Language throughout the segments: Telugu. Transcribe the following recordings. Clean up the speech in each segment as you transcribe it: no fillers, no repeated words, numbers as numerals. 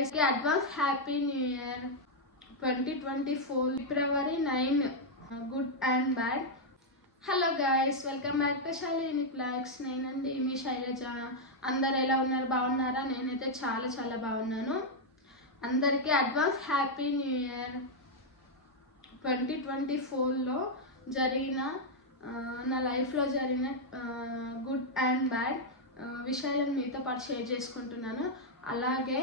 guys, advance happy new year 2024 February 9 good and bad. Hello guys, welcome back to Shaileni blogs. నేనండి మీ శైలజ. అందరు ఎలా ఉన్నారు? బాగున్నారా? నేనైతే చాలా బాగున్నాను. అందరికీ అడ్వాన్స్ హ్యాపీ న్యూ ఇయర్. 2024లో జరిగిన నా లైఫ్లో జరిగిన గుడ్ అండ్ బ్యాడ్ విషయాలను మీతో పాటు షేర్ చేసుకుంటున్నాను. అలాగే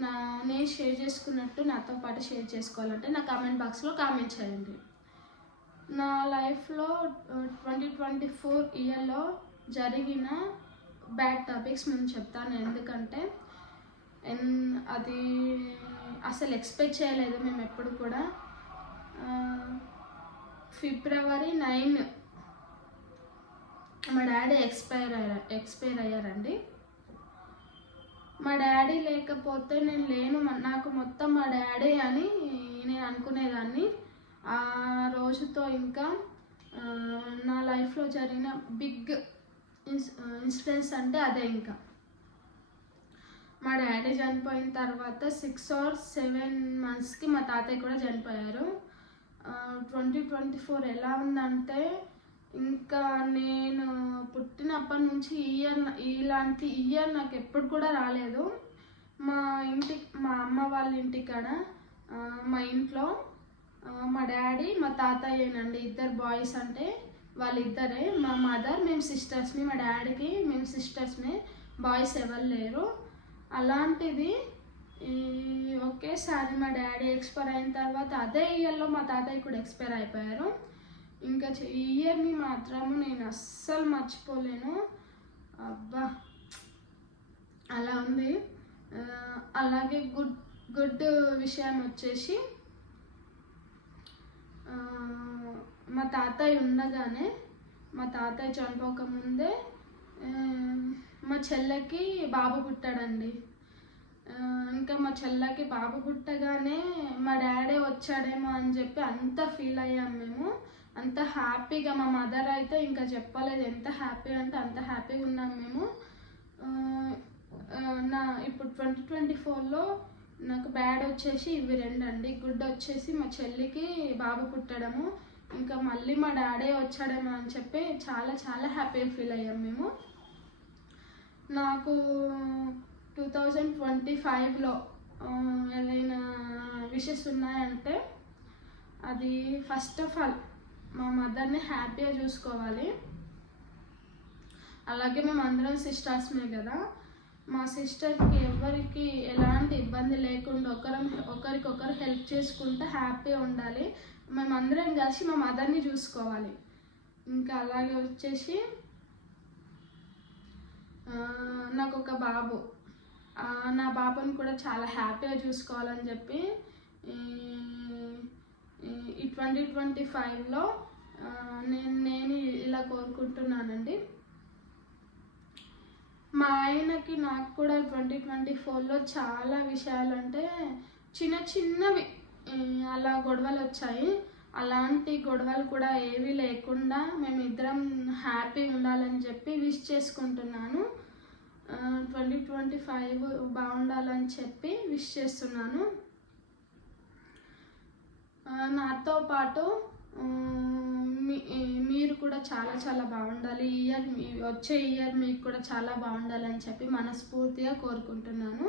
నేను షేర్ చేసుకున్నట్టు నాతో పాటు షేర్ చేసుకోవాలంటే నా కామెంట్ బాక్స్లో కామెంట్ చేయండి. నా లైఫ్లో 2024 ఇయర్లో జరిగిన బ్యాడ్ టాపిక్స్ ముందు చెప్తాను. ఎందుకంటే అది అసలు ఎక్స్పెక్ట్ చేయలేదు మేము ఎప్పుడు కూడా. February 9 మా డాడీ ఎక్స్పైర్ అయ్యారండి. మా డాడీ లేకపోతే నేను లేను, నాకు మొత్తం మా డాడీ అని నేను అనుకునేదాన్ని. ఆ రోజుతో ఇంకా నా లైఫ్లో జరిగిన బిగ్ ఇన్సిడెంట్స్ అంటే అదే. ఇంకా మా డాడీ చనిపోయిన తర్వాత 6 or 7 monthsకి మా తాతయ్య కూడా చనిపోయారు. 2024 ఎలా ఉందంటే, ఇంకా నేను పుట్టినప్పటి నుంచి ఇలాంటి ఇయర్ నాకు ఎప్పుడు కూడా రాలేదు. మా అమ్మ వాళ్ళ ఇంటికాడ మా ఇంట్లో మా డాడీ మా తాతయ్యేనండి, ఇద్దరు బాయ్స్. అంటే వాళ్ళిద్దరే, మా మదర్, మేము సిస్టర్స్ని. మా డాడీకి మేము సిస్టర్స్ని, బాయ్స్ ఎవరు లేరు. అలాంటిది ఒకేసారి మా డాడీ ఎక్స్పైర్ అయిన తర్వాత అదే ఇయర్లో మా తాతయ్య కూడా ఎక్స్పైర్ అయిపోయారు. ఇంకా ఈ ఇయర్ని మాత్రము నేను అస్సలు మర్చిపోలేను. అబ్బా అలా ఉంది. అలాగే గుడ్ విషయం వచ్చేసి, మా తాతయ్య ఉండగానే, మా తాతయ్య చనిపోకముందే మా చెల్లెకి బాబు పుట్టాడండి. ఇంకా మా చెల్లెకి బాబు పుట్టగానే మా డాడీ వచ్చాడేమో అని చెప్పి అంత ఫీల్ అయ్యాం మేము. అంత హ్యాపీగా, మా మదర్ అయితే ఇంకా చెప్పలేదు, ఎంత హ్యాపీ అంటే అంత హ్యాపీగా ఉన్నాం మేము. ఇప్పుడు 2024లో నాకు బ్యాడ్ వచ్చేసి ఇవి రెండండి. గుడ్ వచ్చేసి మా చెల్లికి బాబు పుట్టడము, ఇంకా మళ్ళీ మా డాడీ వచ్చాడేమో అని చెప్పి చాలా హ్యాపీగా ఫీల్ అయ్యాం మేము. నాకు 2025లో ఏదైనా విషెస్ ఉన్నాయంటే, అది ఫస్ట్ ఆఫ్ ఆల్ మా మదర్ని హ్యాపీగా చూసుకోవాలి. అలాగే మేము అందరం సిస్టర్స్మే కదా, మా సిస్టర్కి ఎవరికి ఎలాంటి ఇబ్బంది లేకుండా ఒకరికొకరు హెల్ప్ చేసుకుంటూ హ్యాపీగా ఉండాలి. మేమందరం కలిసి మా మదర్ని చూసుకోవాలి. ఇంకా అలాగే వచ్చేసి నాకు ఒక బాబు, నా బాబుని కూడా చాలా హ్యాపీగా చూసుకోవాలని చెప్పి ఈ 2025లో నేను ఇలా కోరుకుంటున్నానండి. మా ఆయనకి నాకు కూడా 2024లో చాలా విషయాలు అంటే చిన్నవి అలా గొడవలు వచ్చాయి. అలాంటి గొడవలు కూడా ఏవి లేకుండా మేమిద్దరం హ్యాపీ ఉండాలని చెప్పి విష్ చేసుకుంటున్నాను. 2025 బాగుండాలని చెప్పి విష్ చేస్తున్నాను. నాతో పాటు మీరు కూడా చాలా బాగుండాలి. వచ్చే ఇయర్ మీకు కూడా చాలా బాగుండాలని చెప్పి మనస్ఫూర్తిగా కోరుకుంటున్నాను.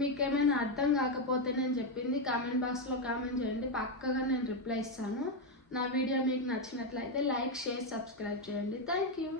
మీకేమైనా అర్థం కాకపోతే నేను చెప్పింది కామెంట్ బాక్స్లో కామెంట్ చేయండి, పక్కగా నేను రిప్లై ఇస్తాను. నా వీడియో మీకు నచ్చినట్లయితే లైక్, షేర్, సబ్స్క్రైబ్ చేయండి. Thank you.